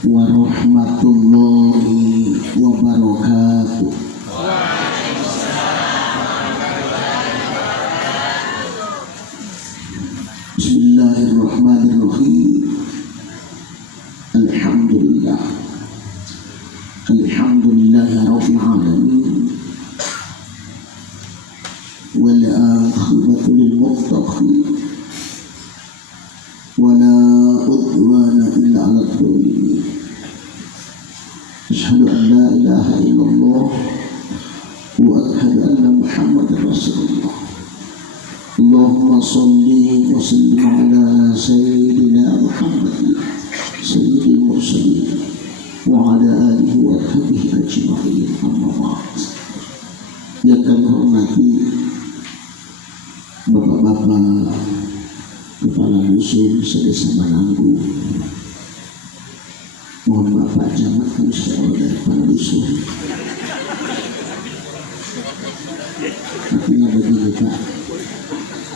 warahmatullahi wabarakatuh. Bismillahirrahmanirrahim. Alhamdulillah. Alhamdulillahirabbil alamin. Wal aqibatu lil muttaqin. Wala udwana illa 'alal zalimin. Asyhadu an la ilaha illallah wa asyhadu anna Muhammadar Rasulullah. Allahumma shalli wa sallim ala sayyidina Muhammad sayyidil mursalin wa ala alihi wa sahbihi ajma'in. Amma ba'd. Yang kami hormati Bapak-bapak Kepala Dusun sedesa Mananggu, mohon maaf Pak Camat kami sudah dari Kepala Dusun. Artinya begini Pak,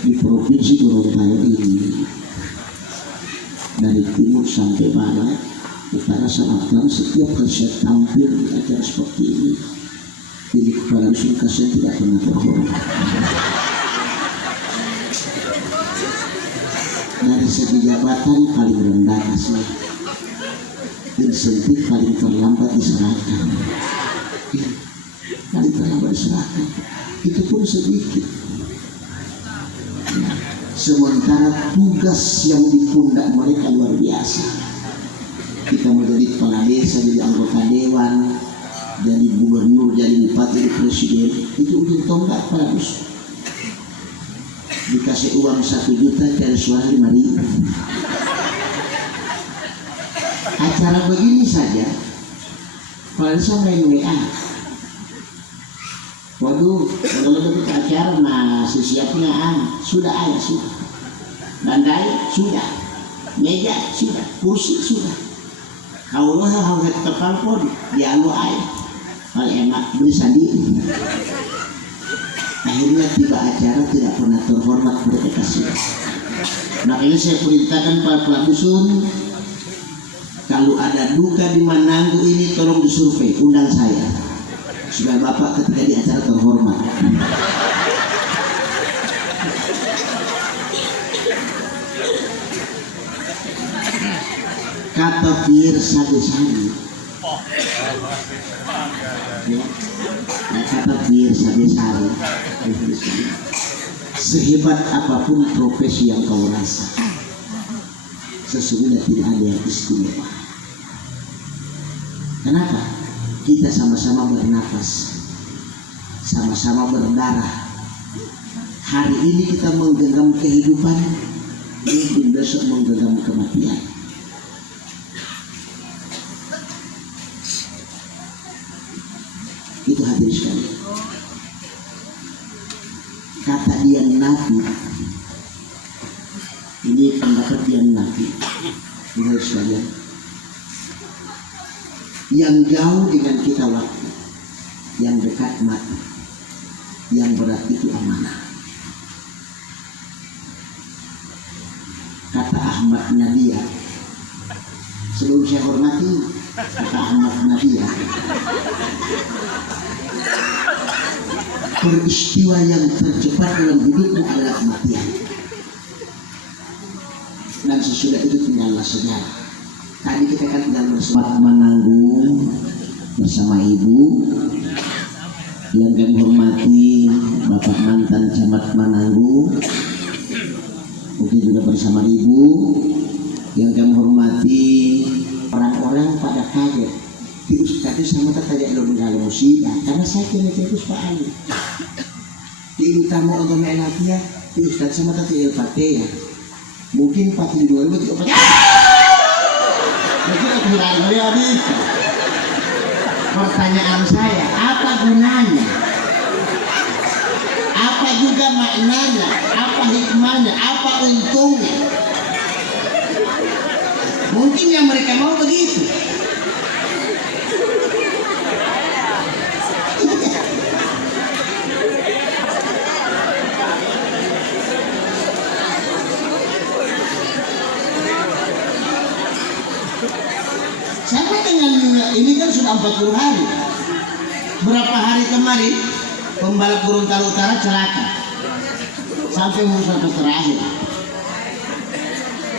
di Provinsi Gorontalo ini dari timur sampai barat, utara selatan, setiap kali saya tampil di acara seperti ini, di Kepala Dusun saya tidak pernah terhormat. Dari segi jabatan paling rendah kasih, insentif paling terlambat diserahkan, paling terlambat diserahkan, itu pun sedikit. Sementara tugas yang di pundak mereka luar biasa. Kita menjadi kepala desa, jadi anggota dewan, jadi gubernur, jadi bupati, jadi presiden, itu ujung tombak pada dusun. Dikasih uang 1 juta cari suara 5.000. Acara begini saja kalau saya main WA, waduh kalau kita acara masih siapnya sudah ada, sudah bandai sudah, meja sudah, kursi sudah, kalau harus tepal pun ya lu air kalau emak beli sendiri. Akhirnya tiba acara tidak pernah terhormat mereka kasih. Makanya saya perintahkan para dusun, kalau ada duka di Mananggu ini tolong disurvei, undang saya supaya bapak ketika di acara terhormat. Kata Pierre Sadesari, kata Pierre Sadesari, sehebat apapun profesi yang kau rasa, sesungguhnya tidak ada yang istimewa. Kenapa? Kita sama-sama bernapas, sama-sama berdarah. Hari ini kita menggenggam kehidupan, mungkin besok menggenggam kematian. Itu hadir sekali. Kata dia Nabi, ini pendapat dia Nabi, menurut sekalian, yang jauh dengan kita waktu, yang dekat mati, yang berat itu amanah. Kata Ahmad Nadia, sebelum saya hormati, kata Ahmad Nadia, peristiwa yang tercepat dalam hidupmu adalah kematian, dan sesudah itu tinggallah sejarah. Tadi kita kan tinggal bersama Mananggu bersama ibu yang kami hormati, Bapak mantan camat Mananggu, mungkin juga bersama ibu yang kami hormati. Orang-orang pada kaget, di Ustadz sama tak tajak lo mengalami musibah karena saya kira itu Pak Ali di utama untuk melapia di Ustadz sama tak tajak Fatihah mungkin 42 ribu tidak Fatihah mungkin aku hilang dari. Pertanyaan saya, apa gunanya, apa juga maknanya, apa hikmahnya, apa untungnya? Mungkin yang mereka mau begitu. Saya ini kan sudah 40 hari. Berapa hari kemarin pembalap Gorontalo Utara celaka sampai musim terakhir.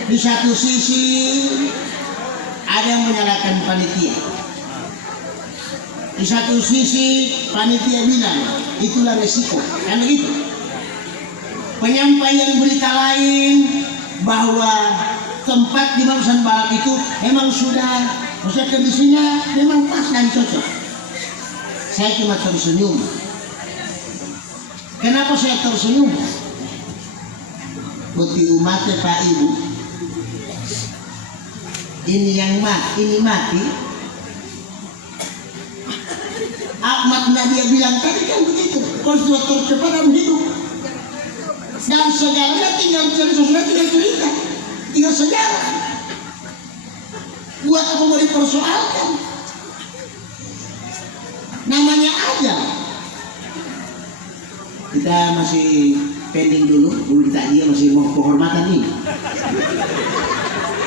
Di satu sisi ada yang menyalahkan panitia, di satu sisi panitia bilang itulah resiko, kan begitu. Penyampaian berita lain bahwa tempat di barisan balap itu memang sudah, maksudnya kondisinya memang pas dan cocok. Saya cuma tersenyum. Kenapa saya tersenyum? Bukti umatnya Pak Ibu, ini yang mati, ini mati. Ahmad Nadia bilang tadi kan begitu, konstruktor cepat dalam hidup. Dan segalanya tinggal cerita, tinggal sejarah. Buat apa mau dipersoalkan? Namanya aja. Kita masih pending dulu kita dia masih mau kehormatan ini.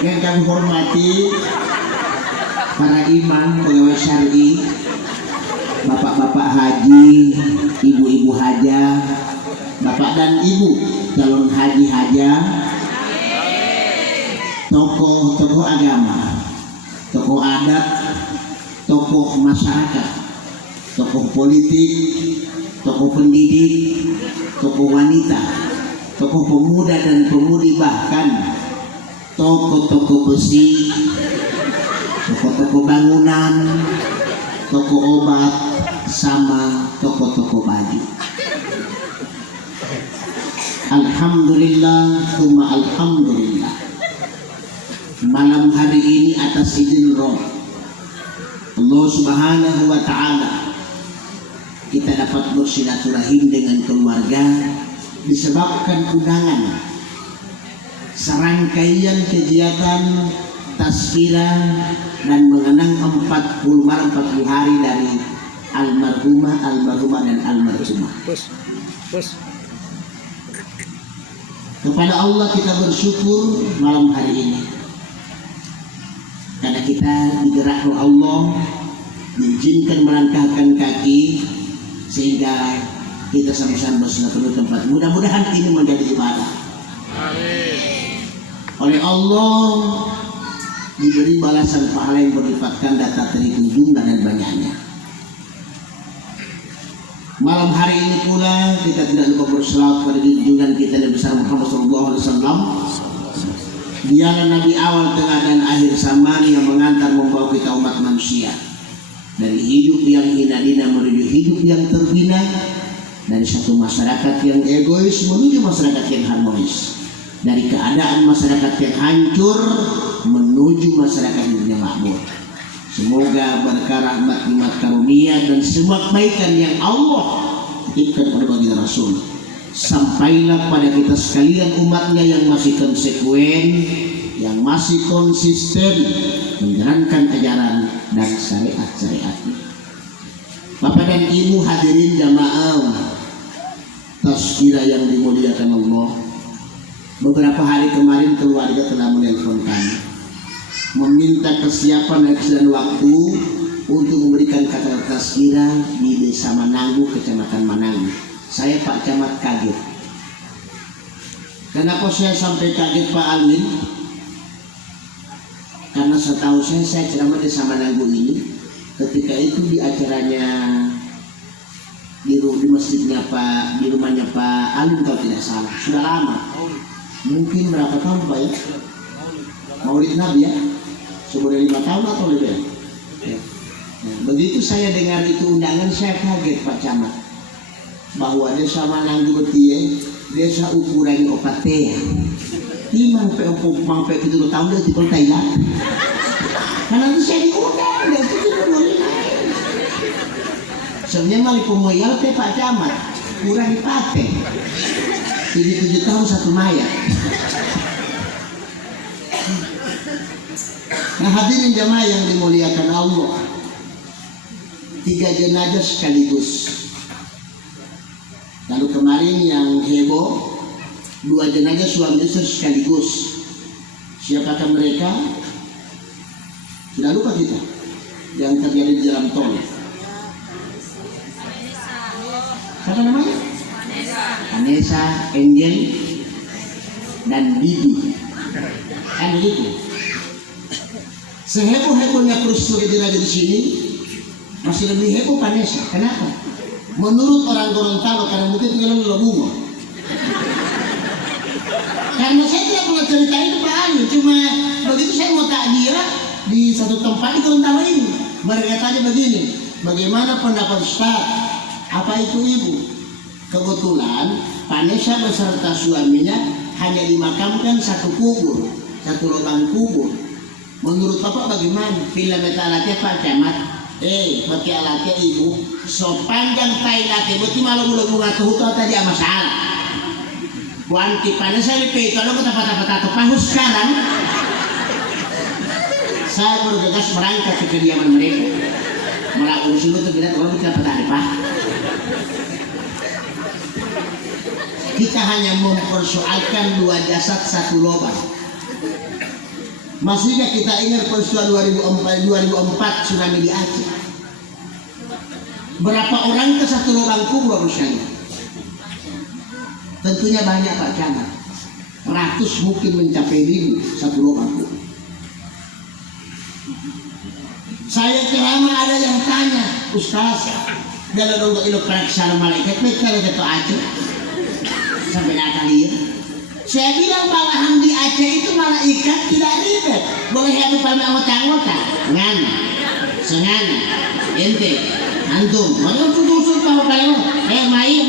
Yang kami hormati para imam, pegawai syar'i, bapak-bapak haji, ibu-ibu haja, bapak dan ibu calon haji haja, tokoh-tokoh agama, tokoh adat, tokoh masyarakat, tokoh politik, tokoh pendidik, tokoh wanita, tokoh pemuda dan pemudi, bahkan toko-toko besi, toko-toko bangunan, toko obat, sama toko-toko baju. Alhamdulillah, tsumma alhamdulillah. Malam hari ini atas izin Roh Allah Subhanahu wa Ta'ala, kita dapat bersilaturahim dengan keluarga disebabkan undangan serangkaian kegiatan tazkirah dan mengenang 40 hari dari almarhumah dan almarhumah. Kepada Allah kita bersyukur malam hari ini karena kita digerakkan Allah, diizinkan melangkahkan kaki sehingga kita sama-sama bersilaturahmi tempat. Mudah-mudahan ini menjadi ibadah. Amin. Oleh Allah diberi balasan pahala yang berlipat ganda tak terhitung jumlah dan banyaknya. Malam hari ini pula kita tidak lupa berselawat pada junjungan kita Nabi besar Muhammad SAW. Dialah Nabi awal, tengah dan akhir zaman yang mengantar membawa kita umat manusia dari hidup yang hina-hina menuju hidup yang terbina, dari satu masyarakat yang egois menuju masyarakat yang harmonis, dari keadaan masyarakat yang hancur menuju masyarakat yang makmur. Semoga berkah rahmat nikmat karunia dan semua kebaikan yang Allah titipkan pada baginda Rasul sampailah pada kita sekalian umatnya yang masih konsekuen, yang masih konsisten menjalankan ajaran dan syariat-syariatnya. Bapak dan Ibu hadirin jamaah tazkirah yang dimuliakan Allah, beberapa hari kemarin keluarga telah menelpon kami meminta kesiapan dan waktu untuk memberikan kata tazkirah di Desa Mananggu, Kecamatan Mananggu. Saya Pak Camat kaget. Kenapa saya sampai kaget Pak Almin? Karena setahu saya ceramah di Desa Mananggu ini ketika itu di acaranya di masjidnya Pak, di rumahnya Pak Almin kalau tidak salah. Sudah lama. Mungkin berapa tahun Pak ya? Maulid Nabi ya? Sudah 5 tahun atau lebih ya? Nah, begitu saya dengar itu undangan, saya kaget Pak Camat bahwa Desa Mananggu betie desa ukuran opatea imang pe itu tahun dia tikul Thailand karena itu saya diundang dan itu boleh naik sebenarnya mali pemoyal pe Pak Camat kurang dipate 7 tahun satu mayat. Nah hadirin jamaah yang dimuliakan Allah, 3 jenazah sekaligus. Lalu kemarin yang heboh 2 jenazah suami istri sekaligus. Siapakah mereka? Tidak lupa kita. yang terjadi di jalan tol. Siapa namanya? Vanessa, Angel, dan Bibi. Kan begitu. Seheboh-hebohnya peristiwa itu ada di sini, masih lebih heboh Vanessa. Kenapa? Menurut orang Gorontalo, karena mungkin tinggal di Lobungo. Karena saya tidak pernah cerita itu Pak Ali, cuma begitu saya mau takdir di satu tempat di Gorontalo ini, mereka tanya begini, bagaimana pendapat Ustaz? Apa itu ibu? Kebetulan Vanessa beserta suaminya hanya dimakamkan satu kubur, satu lubang kubur. Menurut Bapak bagaimana? Bila meta alatnya Pak Camat, pakai alatnya ibu, sepanjang tai laki, berarti malu mulu ngaku hutan tadi ada masalah. Wanti Vanessa lebih kalau kita patah-patah pahus sekarang. Saya bergegas berangkat ke kediaman mereka. Melakukan sini itu tidak kalau kita patah Pak. Kita hanya mempersoalkan dua jasad satu lubang. Masihkah kita ingat peristiwa 2004 tsunami di Aceh? Berapa orang ke satu lubang kubur usianya? Tentunya banyak Pak Camat. Ratus mungkin mencapai 1000 satu lubang kubur. Saya ceramah ada yang tanya, Ustaz, dalam dongga ilok periksa malaikat mereka jatuh Aceh. Sampai nak lihat. Saya bilang malahan di Aceh itu malaikat tidak ribet, boleh ada pada anggota-anggota, ngana, sengana, ente, antum, mana usul tahu kalau, mai,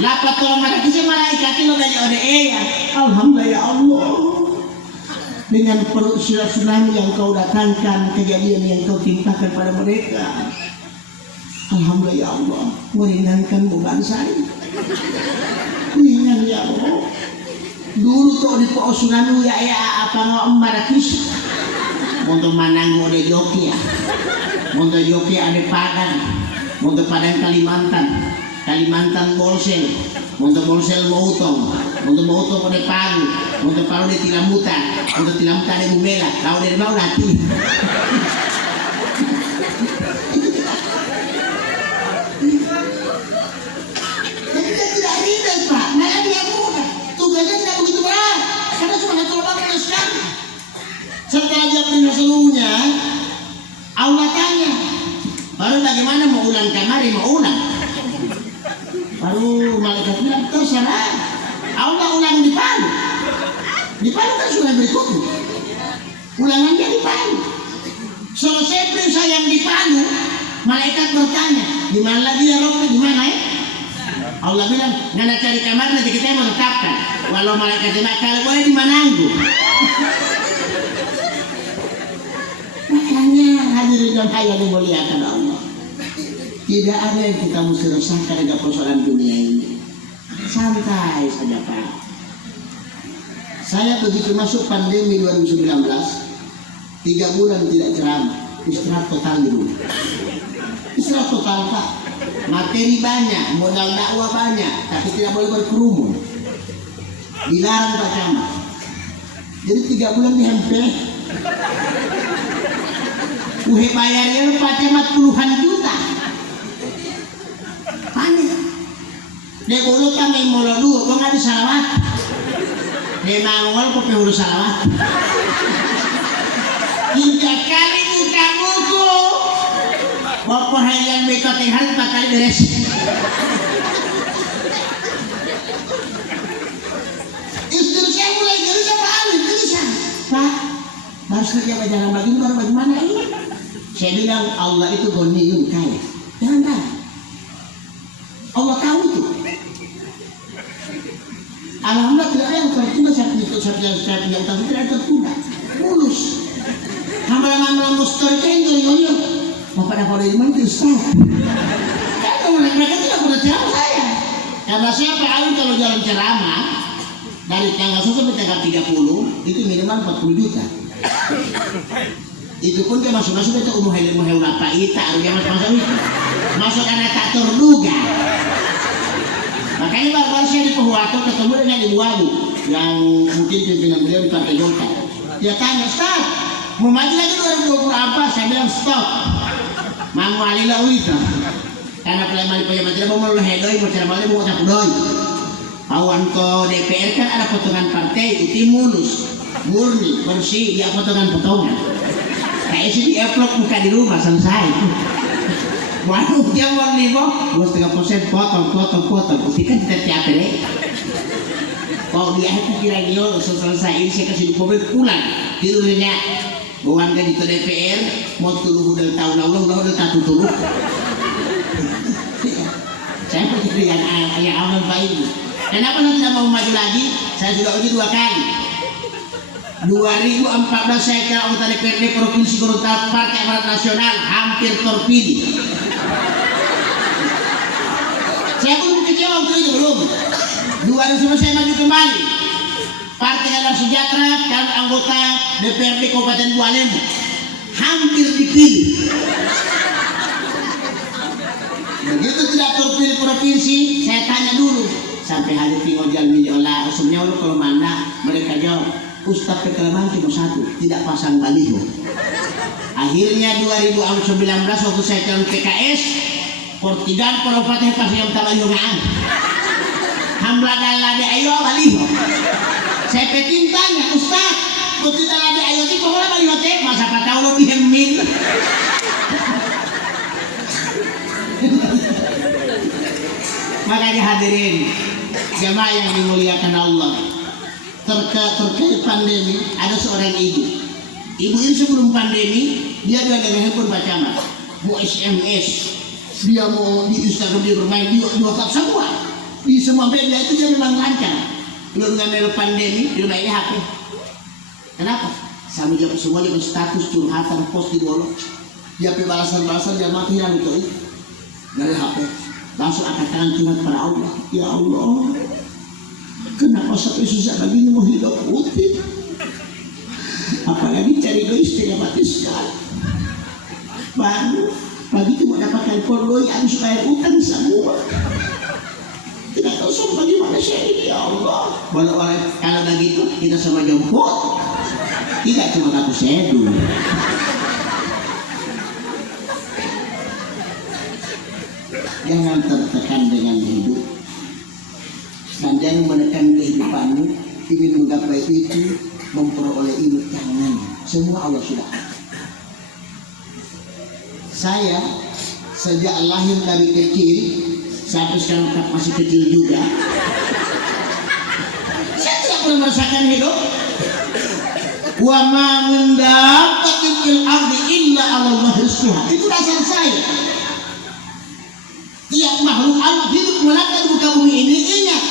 lapat tolong mereka si malaikat itu dari ya, alhamdulillah ya Allah, dengan perut tsunami yang kau datangkan, kejadian yang kau timpakan pada mereka, alhamdulillah ya Allah, meringankan beban saya. Ringan ya Allah. Dulu tuh di Pok Tsunami ya apa nggak embarakis. Untuk Manangu ada Jogja, untuk Jogja ada Padang, untuk Padang Kalimantan Bolsel, untuk Bolsel Mautong, untuk Mautong ada Palu, untuk Palu ada Tilamutan, untuk Tilamutan ada Bumela. Tahu dari mana nanti? Setelah dia punya seluruhnya, Allah tanya, baru bagaimana mau ulang kamari, mau ulang? Baru malaikat bilang, terserah, Allah ulang di Palu. Di Palu kan sudah berikutnya, ulangannya di Palu. Selesai periksa yang di Palu, malaikat bertanya, di mana lagi ya Rob, di mana ya? Allah bilang, nggak cari kamar nanti kita mau tetapkan. Walau malaikat bilang, kalau boleh di Manangu. Makanya hadirin dan hadirat dimuliakan Allah. Tidak ada yang kita mesti resahkan dengan persoalan dunia ini. Santai saja Pak. Saya begitu masuk pandemi 2019, 3 bulan tidak ceramah, istirahat total di rumah. Istirahat total Pak. Materi banyak, modal dakwah banyak, tapi tidak boleh berkerumun. Dilarang Pak Camat. Jadi 3 bulan dihempel. Bayarnya Pak Camat puluhan juta. Panik. Dia bulu kami mulu dulu, kok nggak disalawat? Dia mangol kok pengen salawat. 3 kali buka buku. Bapak yang bekot yang hari 4 kali beres. Istri saya mulai jadi sama Ali, bisa. Pak, harus kerja jalan begini baru bagaimana ini? Saya bilang Allah itu ghaniyun kaya. Jangan tahu. Allah tahu itu. Alhamdulillah tidak ada yang tertunda saat yang tahu tidak tertunda. Mulus. Hamba-hamba mustor itu mau pada dari mana itu Ustaz? Kan mereka tidak pernah ceramah saya. Karena siapa Ali kalau jalan ceramah dari tanggal 1 sampai tanggal 30 itu minimal 40 juta. Itu pun dia masuk-masuk itu umuh apa itu yang masuk itu masuk karena tak terduga. Makanya baru saya di Pohuwato ketemu dengan Ibu Abu yang mungkin pimpinan beliau di Partai Golkar. Dia tanya, Ustaz, mau maju lagi 2024, saya bilang stop. Mangwali lah itu. Karena pelayan pejabat tidak mau hedoi, mau cara balik mau tak doi. Awan ke DPR kan ada potongan partai, itu mulus, murni, bersih, dia potongan-potongan. Kayak sih di-upload buka di rumah selesai. Waduh, dia mau nih, 2,5% potong. Pasti kan tiap deh. Kalau dia itu kira-kira selesai ini saya kasih publik pulang tidurnya. Bawan kan di DPR mau tuluh udah tahun lalu udah tak tutup. Saya pergi yang amal baik. Kenapa saya tidak mau maju lagi? Saya sudah uji 2 kali. 2014 saya kira anggota DPRD Provinsi Gorontalo Partai Amanat Nasional hampir terpilih. Saya belum kecewa waktu itu belum. 2009 saya maju kembali. Partai Keadilan Sejahtera dan anggota DPRD Kabupaten Bualemu hampir dipilih. Begitu tidak terpilih provinsi, saya tanya dulu sampai hari tinggal miliola. Sebenarnya kalau mana mereka jawab Ustadz Pekeleman cuma 1, tidak pasang baliho. Akhirnya 2019 waktu saya calon PKS, Portigan Porofatih pas yang baliho ngaan. Hambla dan lade ayo baliho. Saya petin tanya Ustadz, Portigan lade ayo itu kok baliho teh masa patau lebih hemin. Makanya hadirin jamaah yang dimuliakan Allah, terkait pandemi ada seorang ibu ini sebelum pandemi dia dengan handphone bacaman, mau SMS, dia mau di Instagram, dia bermain di WhatsApp, semua di semua media itu dia memang lancar. Belum ngambil pandemi dia mainnya HP. Kenapa? Sama jawab semua dia status curhatan post di bawah, dia balasan dia mati lalu itu dari HP. Langsung angkat tangan curhat pada Allah. Ya Allah, kenapa sampai susah begini mau hidup putih? Apalagi cari doi setengah mati sekali. Baru pagi itu mau dapat telepon doi harus bayar utang semua. Tidak tahu sama bagaimana saya ini, ya Allah. Walau orang kalau begitu kita sama jemput, tidak cuma satu sedu. Jangan tertekan dengan hidup dan jangan menekan kehidupanmu ingin menggapai itu, memperoleh ini. Jangan, semua Allah sudah. Saya sejak lahir dari kecil sampai sekarang masih kecil juga, saya tidak pernah merasakan hidup. Wa ma min dabbatin fil ardi illa 'ala Allahi rizquha. Itu dasar saya. Tiap makhluk Allah hidup melangkah di muka bumi ini, ingat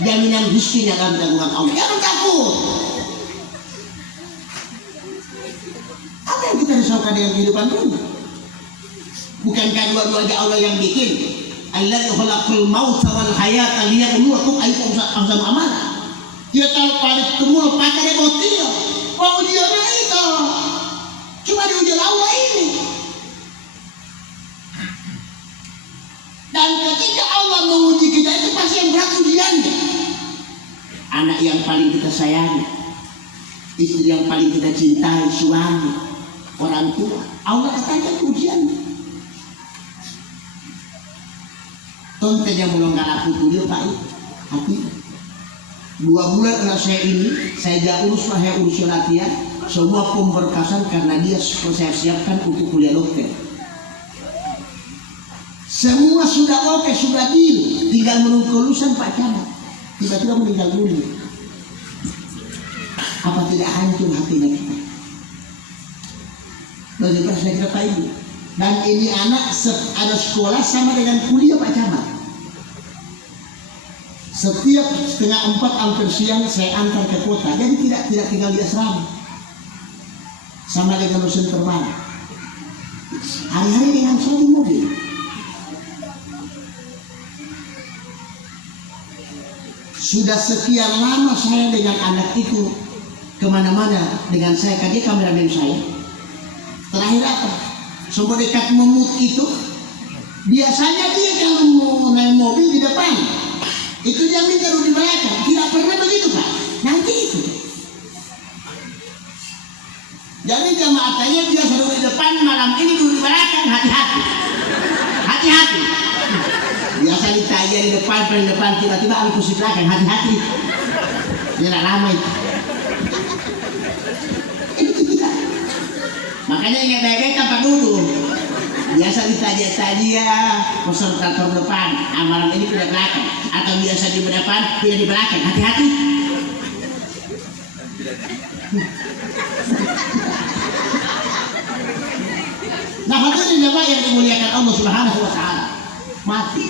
jaminan rizkinya dalam tanggungan Allah. Jangan takut. Apa yang kita risaukan dengan kehidupan ini? Bukankah dua-duanya Allah yang bikin? Alladzi khalaqal mauta wal hayata liyabluwakum ayyukum ahsanu amala. Dia tahu paling temur pakai botil. Mau ujiannya itu cuma diuji Allah ini. Dan ketika Allah menguji kita itu pasti yang berat ujiannya. Anak yang paling kita sayangi, istri yang paling kita cintai, suami, orang tua, Allah akan ujiannya. Tontennya melonggar aku dia Pak, hati. 2 bulan anak saya ini, saya gak urus lah, saya urus latihan. Semua pemberkasan karena dia saya siapkan untuk kuliah dokter. Semua sudah oke, sudah deal, tinggal menunggu kelulusan Pak Camat. Tiba-tiba meninggal dunia. Apa tidak hancur hatinya kita? Bagaimana saya kira Pak Ibu? Dan ini anak ada sekolah sama dengan kuliah Pak Camat. Setiap 3:30 hampir siang saya antar ke kota, jadi tidak tinggal di asrama. Sama dengan dosen terbang. Hari-hari dengan saya di mobil. Sudah sekian lama saya dengan anak itu kemana-mana dengan saya, kan dia kameramen saya. Terakhir apa? Semua dekat memut itu, biasanya dia kalau mau naik mobil di depan, itu dia minta di belakang. Tidak pernah begitu Pak. Nanti itu. Jadi jamaah tanya biasa duduk di depan, malam ini duduk di belakang, hati-hati. Hati-hati. Biasa ditanya di depan, paling depan, tiba-tiba aku di belakang, hati-hati. Dia tak lama itu. Makanya ingat baik-baik tanpa duduk. Biasa ditanya-tanya konsentrator depan, malam ini pindah belakang. Atau biasa di depan, pindah di belakang, hati-hati. Nah, hadirin jemaah yang dimuliakan Allah Subhanahu wa taala. Mati.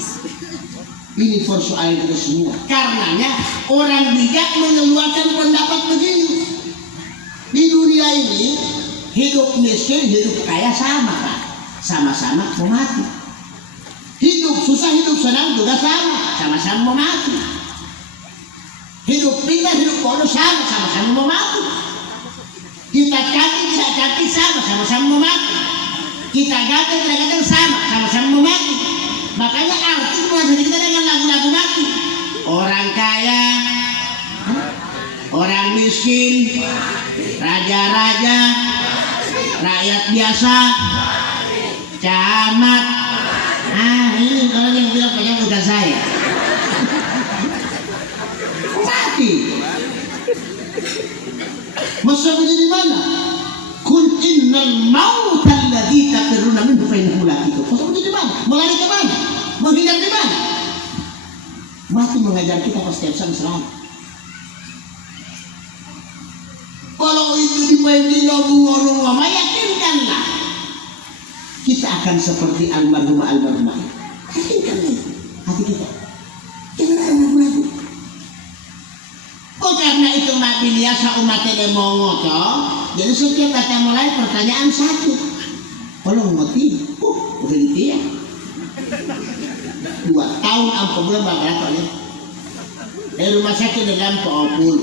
Ini persoalan kita semua. Karenanya orang bijak mengeluarkan pendapat begini. Di dunia ini hidup miskin, hidup kaya sama kan? Sama-sama mau mati. Hidup susah, hidup senang juga sama-sama mau mati. Hidup pintar, hidup bodoh sama-sama mau mati. Kita cantik, tidak cantik sama-sama mau mati. Kita ganteng, tidak ganteng sama-sama mau mati. Makanya artis bahasa kita dengan lagu-lagu mati. Orang kaya, orang miskin, raja-raja, rakyat biasa, camat. Ini kalau yang bilang banyak bukan saya. Mati. Masa begini mana? Kul innal mauta alladzi tafirruna minhu fa innahu laqikum. Masa begini mana? Melari ke mana? Menghindar ke mana? Mati mengajar kita pasti akan selamat. Kalau itu dimainin ngomong-ngomong, yakinkanlah kita akan seperti almarhumah. Yakinkanlah itu hati kita. Jangan ada ragu-ragu. Oh, karena itu Nabi biasa umatnya demongo toh. Jadi setiap kata mulai pertanyaan satu. Kalau mati, udah dia. 2 tahun 4 bulan berapa ya? Dari rumah sakit dalam Poopul,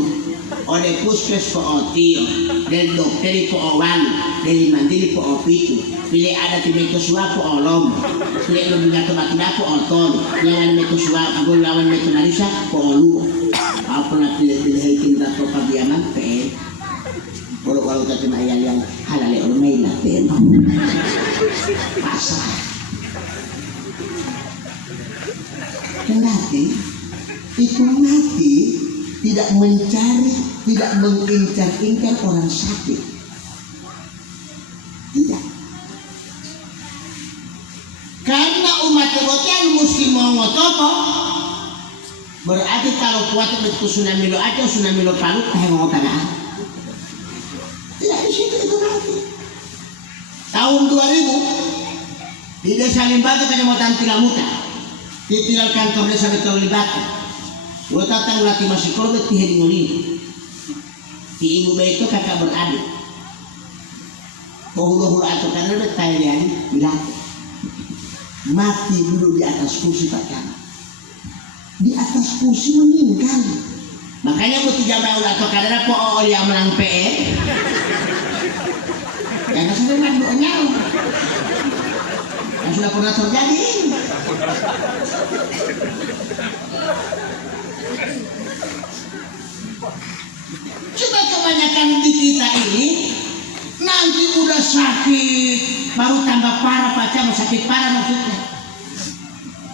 oleh puskes Pootio, dari dokter Poowan, dari mandiri Poopitu, pilih ada timekuswa Poolom, pilih lebih nggak tempat Pooton, yang ada mekuswa, gue lawan mekunarisa Poolu, apa nak pilih hiking dan propagiaman PE, walau tadi mayal yang halal orang main PE, pasar. Kendati itu mati tidak mencari, tidak mengincar-incar orang sakit. Tidak. Karena umat Eropa mesti mau ngotopo. Berarti kalau kuat itu tsunami lo aja, tsunami lo Palu, kayak mau tanah. Tidak di situ itu mati. Tahun 2000 di Desa Limbatu Kecamatan Tilamuta. Ditinggal kantor desa betul Libatu. Gua datang latih masih korban di Hedingolini. Di ibu bayi itu kakak beradik. Hulu-hulu atau karena bertanya Libatu. Mati dulu di atas kursi Pak Camat. Di atas kursi meninggal. Makanya butuh jamaah atau karena po yang menang PE. Karena sudah ngadu nyawa. Yang sudah pernah terjadi. Coba kebanyakan di kita ini nanti udah sakit baru tambah parah pacar sakit parah maksudnya.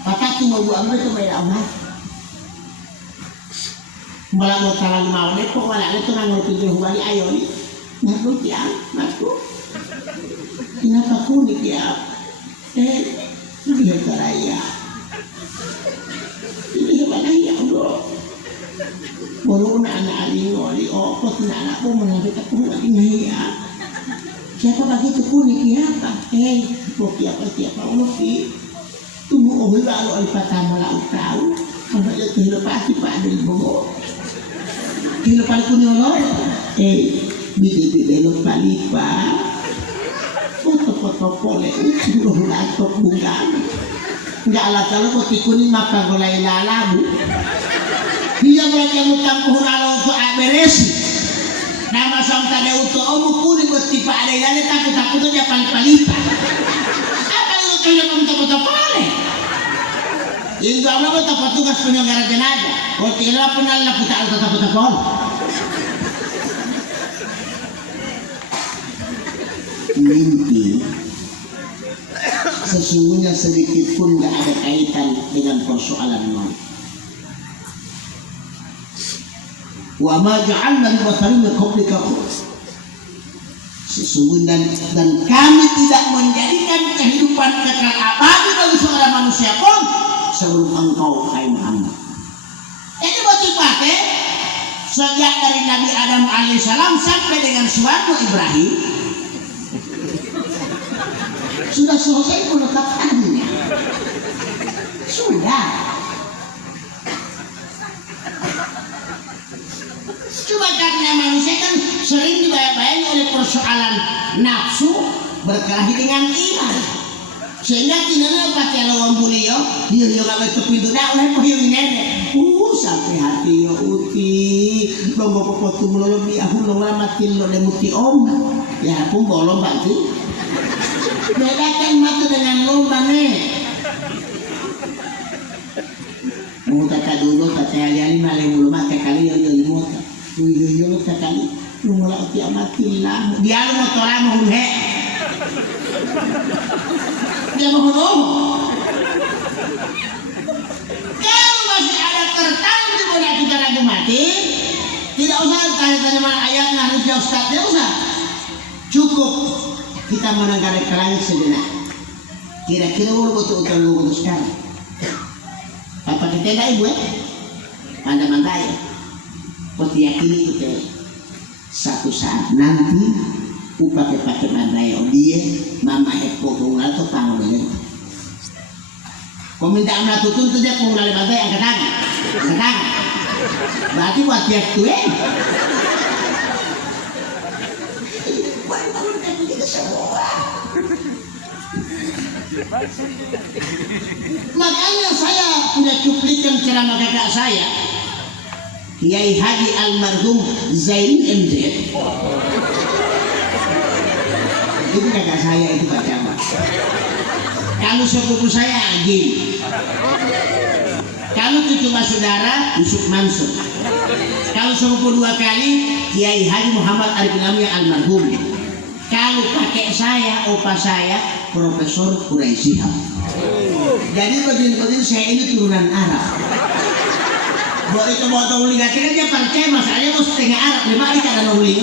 Patah tuh mau buang itu bayar Allah. Malah mau terlalu mau deh kok malah itu nanggung tujuh hari ayo nih. Ngaku ya, ngaku. Kenapa kunik ya? Lihat raya. Ini mana ya Allah. Baru anak alingoli, opot anak pun mengambil tepung lagi ya. Siapa bagi tepung ni apa? Boki apa siapa uloki? Tunggu orang lalu alipatan malau tahu. Mana dia terlepas di pada ibu. Terlepas kunyolor. Bidi terlepas lipat. Foto-foto boleh udah laptop bukan nggak lah kalau kopi kuning makan golai lalabu dia berarti yang utang puhuralo untuk beres nama sampai ada untuk omu kuning buat tipe ada yang takut aja pali-palipan apa itu kaya foto-foto boleh itu apa betul petugas penyelenggara jenazah kalau tidak pernah lakukan foto-foto boleh mimpi sesungguhnya sedikit pun gak ada kaitan dengan persoalan maut. Wa ma ja'alna li basharin min qablika sesungguhnya dan kami tidak menjadikan kehidupan kekal abadi bagi seorang manusia pun sebelum engkau hai Muhammad. Ini motivasi sejak dari Nabi Adam alaihissalam sampai dengan suatu Ibrahim sudah selesai menetapkannya. Sudah. Cuma karena manusia kan sering dibayang-bayangi oleh persoalan nafsu berkelahi dengan iman. Sehingga tidak pakai lawang bulio, dia nggak betul pintu dah oleh pohon nenek. Sampai hati yo uti, lomba popotu melolo di aku lomba makin lo demuti om, ya aku bolong bantu. Bedakan mata dengan lomba nih. Mau tak dulu tak kali malah belum makan kali yo yo yo tak kali, lu mulai kiamat lah. Dia lu motoran mau he. Dia mau ngomong. Kalau masih ada tertanam di benak kita ragu mati, tidak usah tanya-tanya mana ayatnya harus jauh Ustaz, tidak usah. Cukup kita menenggarai ke langit sejenak. Kira-kira lu betul-betul lu putuskan. Apa kita tidak ibu ya? Pandai-pandai. Kau yakini kita satu saat nanti pakai mandai dia mama heko pengulat atau panggil kau minta amat tutun tu dia pengulat mandai angkat tangan berarti buat dia tu makanya saya punya cuplikan ceramah kakak saya Kiai Haji Almarhum Zain MZ. Itu kakak saya itu Pak Camat. Kalau sepupu saya Agim. Kalau cucu mas saudara Yusuf Mansur. Kalau sepupu dua kali Kiai Haji Muhammad Arif Lamia Almarhum. Kalau kakek saya, opa saya Profesor Quraisy Shihab. Jadi begini saya ini turunan Arab. Bahwa itu mau tahu lihat kan dia percaya masalahnya mau setengah Arab lima ikan dan nuli.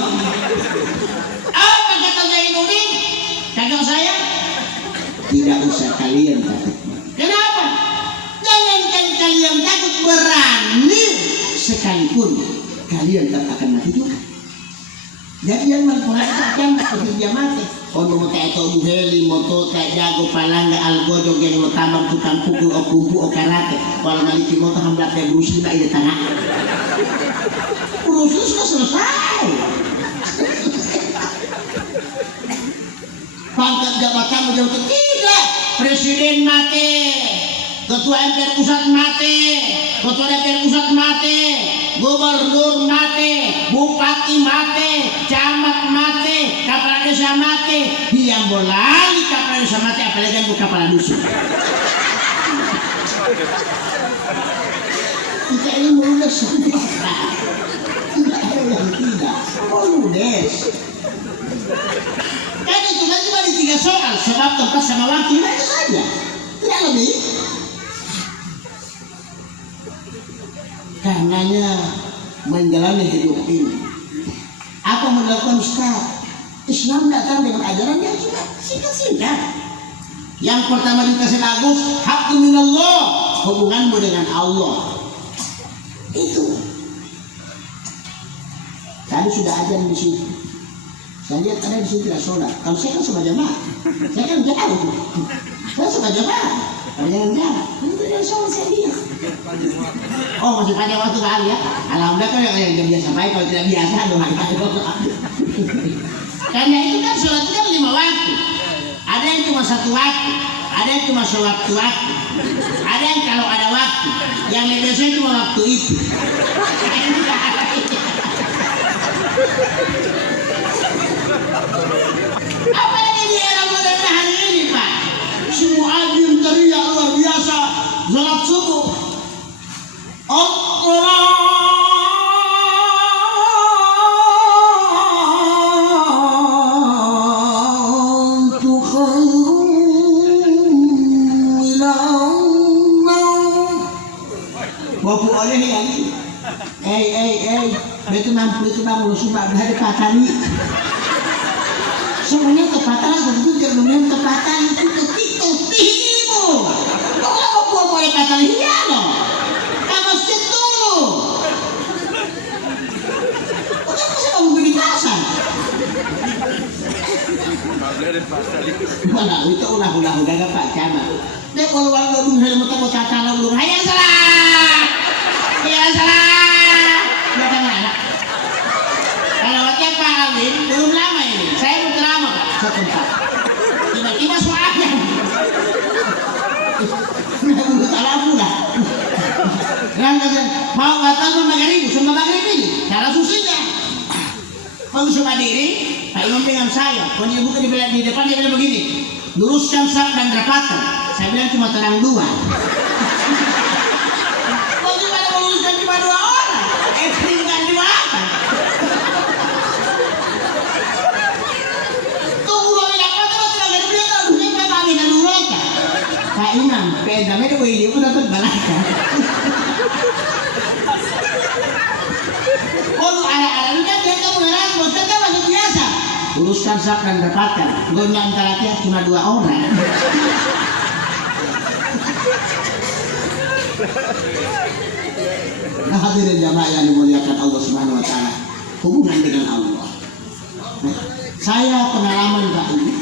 Apa kata Zainuddin? Kakak saya tidak usah kalian takut. Kenapa? Jangankan kalian takut, berani sekalipun kalian tak akan mati juga. Jadi yang mempelajari seperti dia mati. Ono mau kayak tahu buheli, moto kayak jago palangga algojo yang lo tambang tukang pukul o kumpu o karate. Kalau maliki moto hamblat yang berusia tak ada tanah. Urusan sudah selesai. Pangkat jabatan menjadi tidak. Presiden mati, ketua MPR pusat mati, ketua DPR pusat mati, gubernur mati, bupati mati, camat mati, kepala desa mati. Dia boleh kepala desa mati apalagi yang kepala dusun. Kita ini meludes semua. Tidak ada yang tidak meludes. Kan itu kan cuma di 3 soal, sebab tempat sama waktu itu saja, tidak lebih. Karenanya menjalani hidup ini, apa mau dilakukan Ustaz? Islam datang dengan ajaran yang sudah singkat-singkat. Yang pertama dikasih Agus, haqqu minallah, hubunganmu dengan Allah. Itu. Tadi sudah ajan di situ. Saya lihat ada di situ tidak sholat. Kalau saya kan suka jamaah, saya kan jauh. Saya suka jamaah. Kalau jangan jamaah, itu tidak sholat saya lihat. Oh masih pada waktu kali ya. Alhamdulillah kan yang biasa baik, kalau tidak biasa doa. Karena itu kan sholat itu kan 5 waktu. Ada yang cuma 1 waktu, ada yang cuma sewaktu waktu, ada yang kalau ada waktu, yang biasanya cuma waktu itu. Apalagi di era modern hari ini Pak, semua alim teriak luar biasa, sholat subuh, itu mampu itu bang lu sumpah dari patani. Semuanya kepatan begitu kemudian kepatan itu timu. Kok apa buat boleh kata iya no? Kamu dulu. Kok masih kamu beli pasar? Wala itu ulah gak Pak Camat. Dia kalau orang ngomong hal muta kota salah belum. Hayang salah. Datang anak. Kalau wakil Pak Alvin belum lama ini. Saya mau ceramah Pak. Sebentar. Tiba-tiba suaranya. Udah salah pula. Mau batal maghrib, semua maghrib ini. Cara susunya. Kalau cuma diri, Pak Imam dengan saya. Kalau dia buka di depan dia bilang begini. Luruskan sak dan rapatkan. Saya bilang cuma terang dua. Kau gimana meluruskan cuma dua orang? Tinggal di mana? Tunggu yang apa terus terang dia tahu dia kan kami dan mereka. Pak Imam, pedamnya itu dia pun dapat balasan. Oh, ada-ada kan dia kamu ngerang, bosnya kan masih biasa. Luruskan sak dan rapatkan. Gonya antara dia cuma dua orang. Nah, hadirin jamaah yang dimuliakan Allah Subhanahu wa taala, hubungan dengan Allah. Nah, saya pengalaman Pak ini.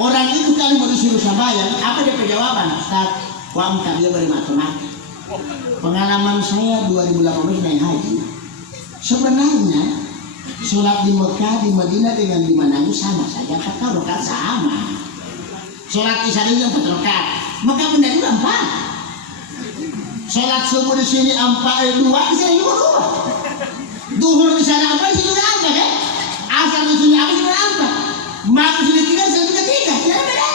Orang itu kali mau disuruh sabayan, apa dia jawaban? Ustaz, wa dia beri matematika. Pengalaman saya 2018 naik haji. Sebenarnya sholat di Mekah, di Madinah dengan di Manado sama saja, kata rokat sama. Sholat isya itu 4 rokat, maka benda itu 4. Sholat subuh di sini 2, di sini juga 2. Duhur di sana 4, di sini juga 4 kan? Asar di sini apa juga 4. Maghrib di sini 3, di sini juga 3. Tidak beda.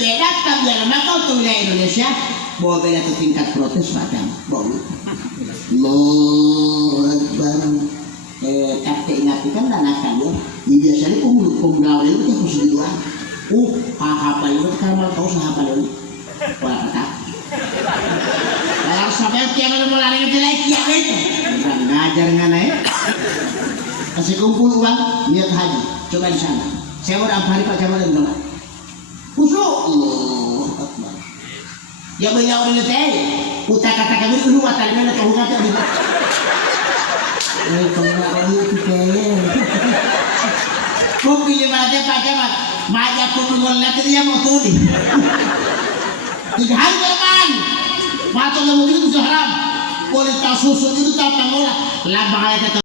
Beda tapi dalam maka untuk wilayah Indonesia bahwa beda ke tingkat protes macam bahwa Allahu Akbar. Kakek ingat kan anak-anak ya. Biasanya pemulung itu kan harus didoa. Hafal itu kan malah tahu hafal itu. Wala kata. Kalau sampai kiamat mau lari ke lagi kiamat itu. Ngajar ngana ya. Kasih kumpul uang niat haji. Coba di sana. Saya udah hari Pak Jamal yang bilang. Usuk Allahu Akbar. Ya beliau orang itu utak kata kami dulu watal mana tahu kata di. Kau pilih mana Pak Jamal? Maja kumul nanti dia mau tulis. 3 hari depan. Mata lembu itu haram. Boleh tak susu itu tak pangola. Labang ayat